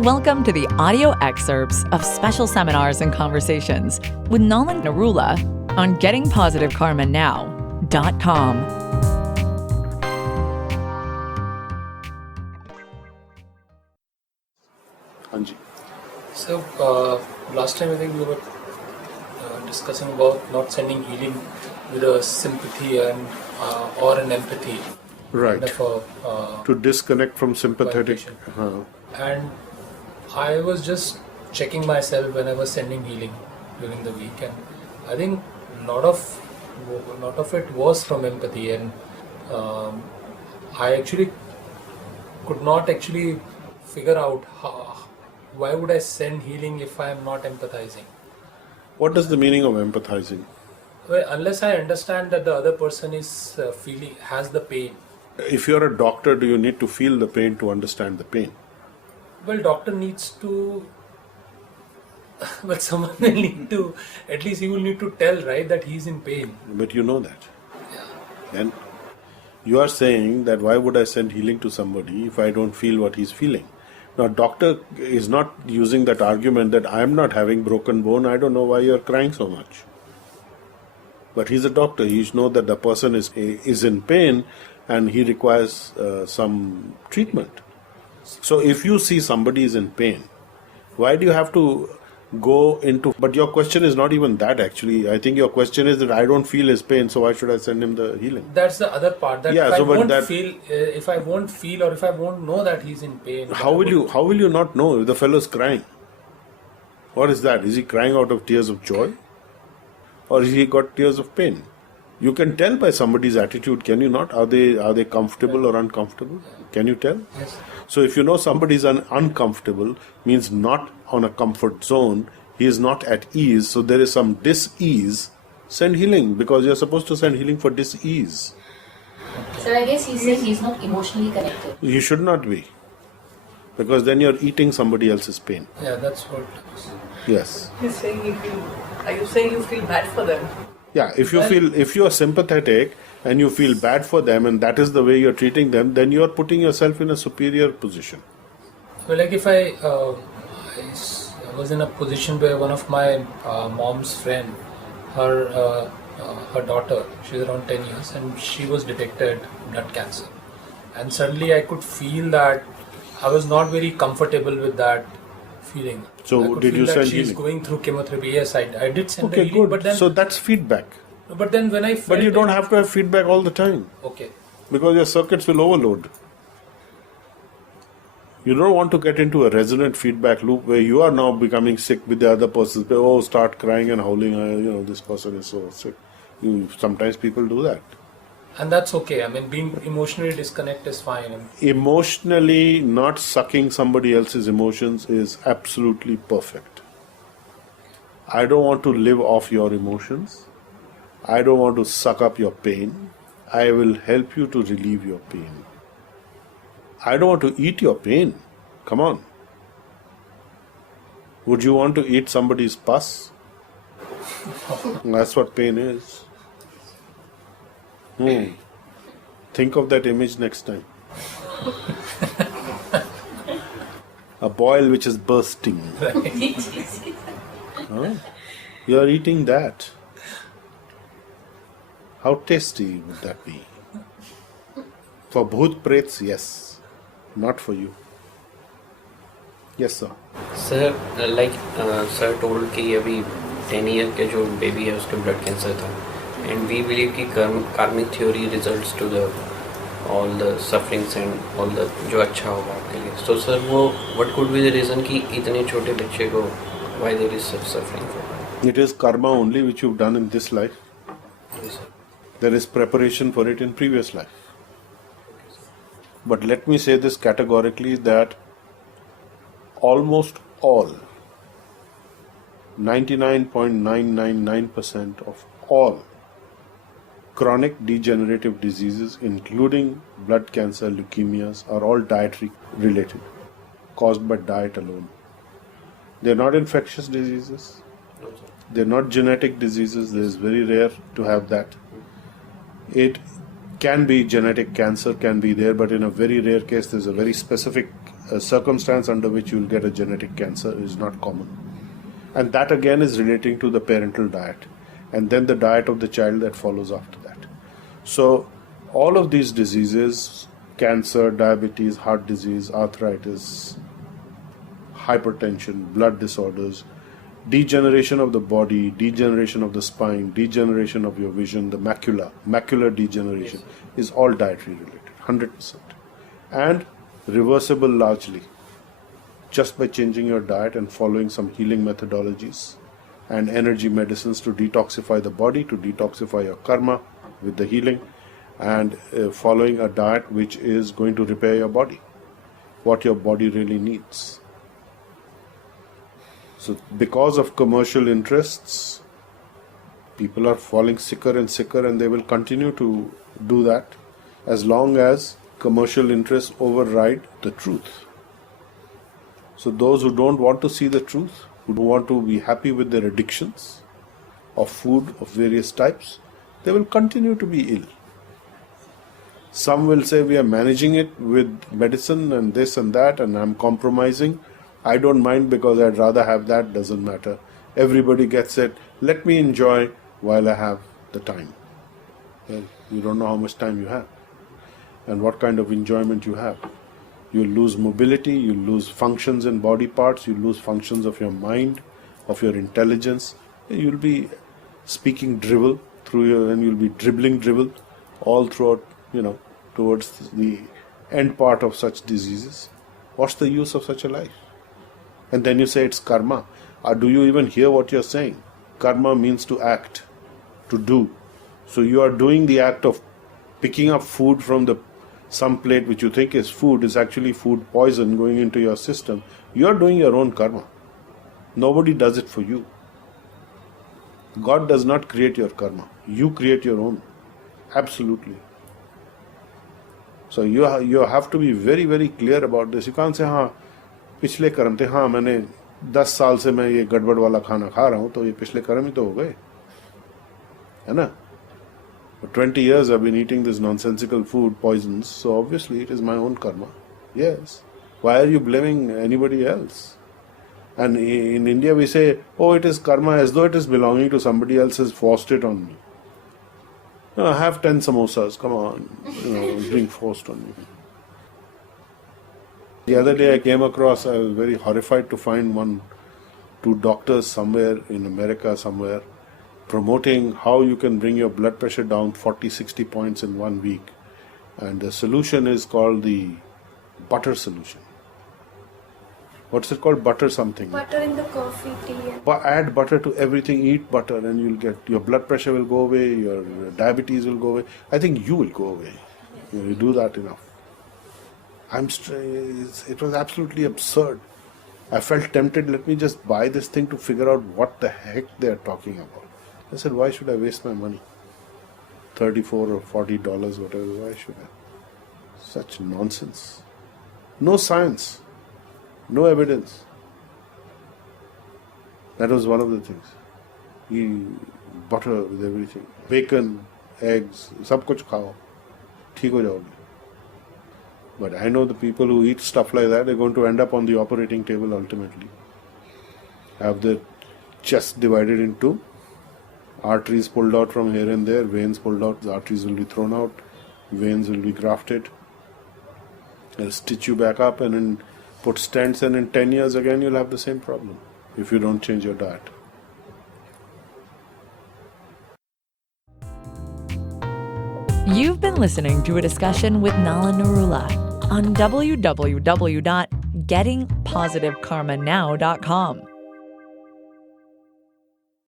Welcome to the audio excerpts of special seminars and conversations with Nolan Narula on gettingpositivekarmanow.com. Anji. So, last time I think we were discussing about not sending healing with a sympathy and or an empathy. Right. To disconnect from sympathetic. And I was just checking myself when I was sending healing during the week, and I think a lot of it was from empathy, and I actually could not actually figure out why would I send healing if I am not empathizing. What is the meaning of empathizing? Well, unless I understand that the other person is has the pain. If you're a doctor, do you need to feel the pain to understand the pain? Well, doctor needs to, but someone will need to, at least he will need to tell, right, that he's in pain. But you know that. Yeah. Then you are saying that why would I send healing to somebody if I don't feel what he's feeling? Now, doctor is not using that argument that I'm not having broken bone, I don't know why you're crying so much. But he's a doctor, he knows that the person is in pain and he requires some treatment. So if you see somebody is in pain, why do you have to go into... But your question is not even that actually. I think your question is that I don't feel his pain, so why should I send him the healing? That's the other part. That yeah, if, so I won't feel, if I won't feel or if I won't know that he's in pain... How will you not know if the fellow is crying? What is that? Is he crying out of tears of joy? Or is he got tears of pain? You can tell by somebody's attitude, can you not? Are they comfortable or uncomfortable? Can you tell? Yes. So if you know somebody is uncomfortable, means not on a comfort zone, he is not at ease, so there is some dis-ease, send healing, because you're supposed to send healing for dis-ease. So I guess he's saying he's not emotionally connected. You should not be. Because then you're eating somebody else's pain. Yeah, that's what... Yes. He's saying are you saying you feel bad for them? Yeah, if you are sympathetic and you feel bad for them and that is the way you're treating them, then you're putting yourself in a superior position. Well, like if I was in a position where one of my mom's friend, her daughter, she's around 10 years, and she was detected blood cancer. And suddenly I could feel that I was not very comfortable with that feeling. So did you send she's healing? Going through chemotherapy. Yes, I did send her Okay, healing. good. But then, so that's feedback. But then when I felt... But you don't have to have feedback all the time. Okay. Because your circuits will overload. You don't want to get into a resonant feedback loop where you are now becoming sick with the other person. Oh, start crying and howling, this person is so sick. Sometimes people do that. And that's okay. I mean, being emotionally disconnected is fine. Emotionally not sucking somebody else's emotions is absolutely perfect. I don't want to live off your emotions. I don't want to suck up your pain. I will help you to relieve your pain. I don't want to eat your pain. Come on. Would you want to eat somebody's pus? That's what pain is. Think of that image next time. A boil which is bursting. Huh? You are eating that. How tasty would that be? For Bhoot Prets, yes. Not for you. Yes, sir. Sir, sir told कि अभी 10 year के जो baby है उसके blood cancer था. And we believe कि karmic theory results to all the sufferings and all the जो अच्छा होगा आपके लिए. So sir, what could be the reason कि इतने छोटे बच्चे को why there is such suffering? It is karma only which you've done in this life. Yes, sir. There is preparation for it in previous life. But let me say this categorically that almost all 99.999% of all chronic degenerative diseases, including blood cancer, leukemias, are all dietary related, caused by diet alone. They're not infectious diseases. They're not genetic diseases. It is very rare to have that. It can be genetic cancer, can be there, but in a very rare case, there's a very specific circumstance under which you'll get a genetic cancer. It is not common. And that again is relating to the parental diet, and then the diet of the child that follows after that. So all of these diseases, cancer, diabetes, heart disease, arthritis, hypertension, blood disorders, degeneration of the body, degeneration of the spine, degeneration of your vision, the macular degeneration is all dietary related, 100%. And reversible largely, just by changing your diet and following some healing methodologies and energy medicines to detoxify the body, to detoxify your karma with the healing, and following a diet which is going to repair your body, what your body really needs. So because of commercial interests, people are falling sicker and sicker, and they will continue to do that as long as commercial interests override the truth. So those who don't want to see the truth, who want to be happy with their addictions of food of various types, they will continue to be ill. Some will say we are managing it with medicine and this and that, and I'm compromising. I don't mind because I'd rather have that, doesn't matter. Everybody gets it. Let me enjoy while I have the time. Well, you don't know how much time you have and what kind of enjoyment you have. You lose mobility, you lose functions in body parts, you lose functions of your mind, of your intelligence. You'll be speaking drivel through your, and you'll be dribbling drivel all throughout, towards the end part of such diseases. What's the use of such a life? And then you say it's karma. Or do you even hear what you're saying? Karma means to act, to do. So you are doing the act of picking up food from some plate which you think is food is actually food poison going into your system. You are doing your own karma. Nobody does it for you. God does not create your karma. You create your own. Absolutely. So you have to be very, very clear about this. You can't say, हाँ पिछले कर्म थे, हाँ मैंने 10 साल से मैं ये गड़बड़ वाला खाना खा रहा हूँ, तो ये पिछले कर्म ही तो हो गए, है ना? For 20 years I've been eating this nonsensical food, poisons, so obviously it is my own karma. Yes. Why are you blaming anybody else? And in India we say, oh, it is karma, as though it is belonging to somebody else has forced it on me. No, have 10 samosas, come on, it's being forced on me. The other day I came across, I was very horrified to find two doctors somewhere in America somewhere promoting how you can bring your blood pressure down 40-60 points in 1 week. And the solution is called the butter solution. What's it called? Butter something. Butter in the coffee, tea. Add butter to everything, eat butter, and you'll get, your blood pressure will go away, your diabetes will go away. I think you will go away. You do that enough. It was absolutely absurd. I felt tempted, let me just buy this thing to figure out what the heck they're talking about. I said, why should I waste my money? $34 or $40, whatever, why should I? Such nonsense. No science. No evidence. That was one of the things. Butter with everything. Bacon, eggs, sab kuch khao. Theek ho jaoge. But I know the people who eat stuff like that, they're going to end up on the operating table ultimately. Have their chest divided in two, arteries pulled out from here and there, veins pulled out, the arteries will be thrown out, veins will be grafted. They'll stitch you back up and then put stents, and in 10 years again you'll have the same problem if you don't change your diet. You've been listening to a discussion with Nala Narula on www.gettingpositivekarmanow.com.